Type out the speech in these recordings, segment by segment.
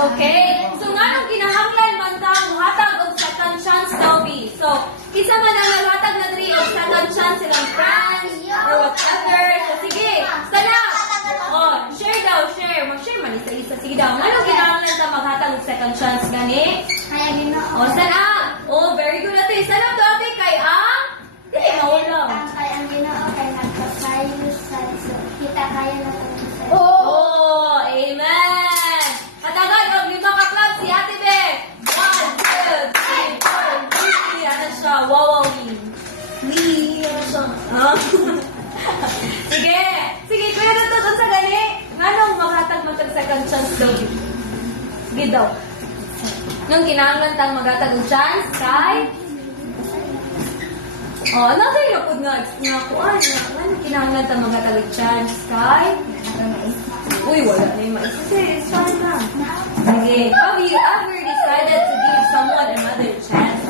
Okay. So, nga nung kinahanglan man daw, hatag og second chance daw, B. So, isa man ang naghatag na 3 og second chance silang friends or whatever. So, sige. Sana. Oh, share daw, share. Mag-share man isa-isa. Sige daw. Nga nung kinahanglan daw maghatag og second chance gani? Kaya Ginoo. Oh, sana. Oh, very good natin. Sana to, okay, kay ang? Dili, maulang. Kaya ang Ginoo kay nagpasayo sa kita kaya na po. Oh, amen. Katagan, og 5 ka club si Ate Be. 1, 2, 3, 4, 5. Ano siya? Wow, wee. Ano siya? Ah. Sige. Sige, kuya na to doon sa gani. Nga nung maghatag matag second chance daw. Sige daw. Nung kinahanglan tang maghatag og chance kay oh, natin na po nga kuan nga. Ano kinahanglan tang maghatag og chance kay uy, wala na yung maisip. Sige, sorry lang. Sige. Have you ever decided to give someone another chance?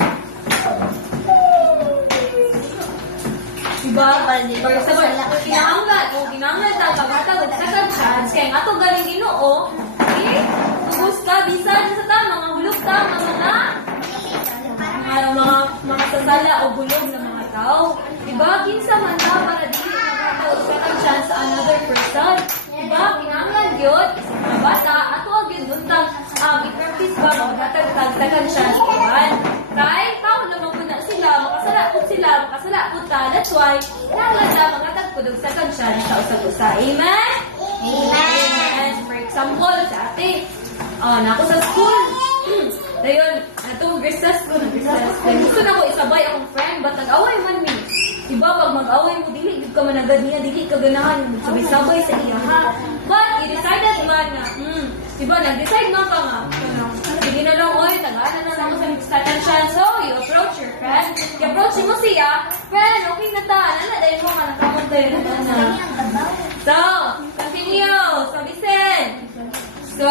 Diba? For example, kinahanglan tayo maghatag og second chance kaya nga ito galing Ginoo. Okay? Tubos ka, bisan sa ta, mga hulog ta, mga sasala o bulog ng mga tao. Diba? Kinsa man ta para dili maghatag og second chance sa another person. Diba? Kinahanglan yun. Kasi mga bata, ato ang yun buntang i-practice ba maghatag og second chance. Diba? Kaya, tao naman po na sila, makasala po ta. That's why, kinahanglan na maghatag po og second chance sa usag-usa. Amen? Amen. For example, sa ate, nako sa school. Dayon, natong recess ko, nag-recess. Gusto na ko isabay akong friend, but nag-away man mi. Diba, pag mag-away mo, dili ka man agad niya, dili ka ganahan, sabay-sabay sa iya, ha? But, i-decided man na, diba, nag-decide man ka nga, sige na lang, oy, tagaan na lang ako sa second chance. So, you approach your friend, i-approach mo siya, friend, okay na ta, dahil mo ka, nakamantay na. So, continue. So, listen. So,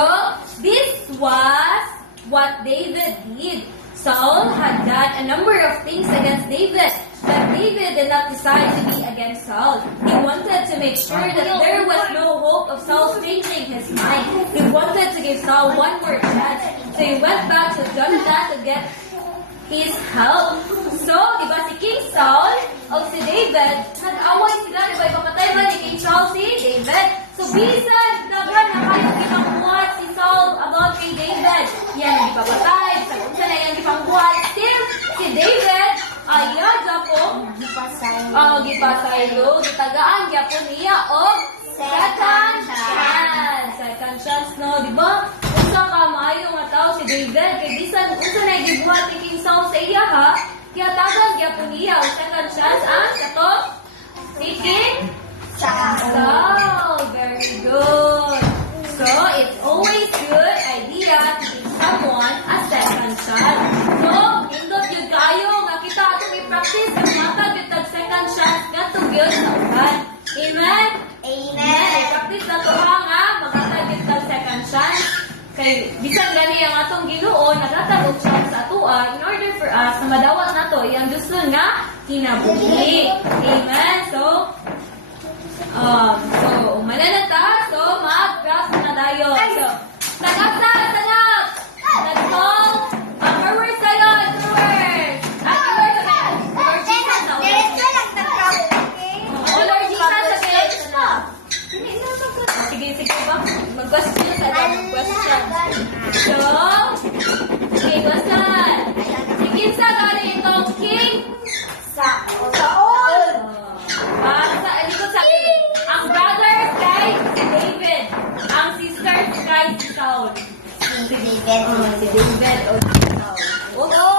this was what David did. Saul had done a number of things against David, but David did not decide to be against Saul. He wanted to make sure that there was no hope of Saul changing his mind. He wanted to give Saul one more chance. So he went back to Jonathan to get his help. So, di ba si King Saul o si David, nag-away sila, di ba ipapatay ba ni King Saul si David? So, bisan, naghan na kayo ginangkuhat si Saul about kay David. Yan, ipapatay, sa kung na yan ipangkuhat. Still, si David, ayaw po, gipasaylo, gitagaan, gyapon niya, o second chance. Second chance, no, di ba? Unsa ka maayo nga tao si David, kay bisan, unsa na gibuhat ni King Saul sa iya, ha? Kaya tagan, gyapon niya, o second chance, kato, si King Saul. Very good. So, it's always good idea to give someone a second chance. So, indot yun kayo, nga kita atong i-practice, ang matag yung second chance, gatong yun sa ulan. Amen? Amen. I-practice na to nga, magatag yung second chance. Kay, bisan gani ang atong Ginoo, nagatag og chance sa atua, in order for us na madawat na to, yung gusto nga, kinabuhi. Amen? So, umalalata. So, mag-craft na tayo. So, tagap! Nag-call. Forward tayo. Forward. Forward ka. Lord Jesus na. Lord Jesus sabi. Sige ba? Mag-question sa mag-question. So, sige, question. Sige sa gani itong King Saul. Ang brother kay David. Ang sister kay Saul. Si David. Si David o si Saul.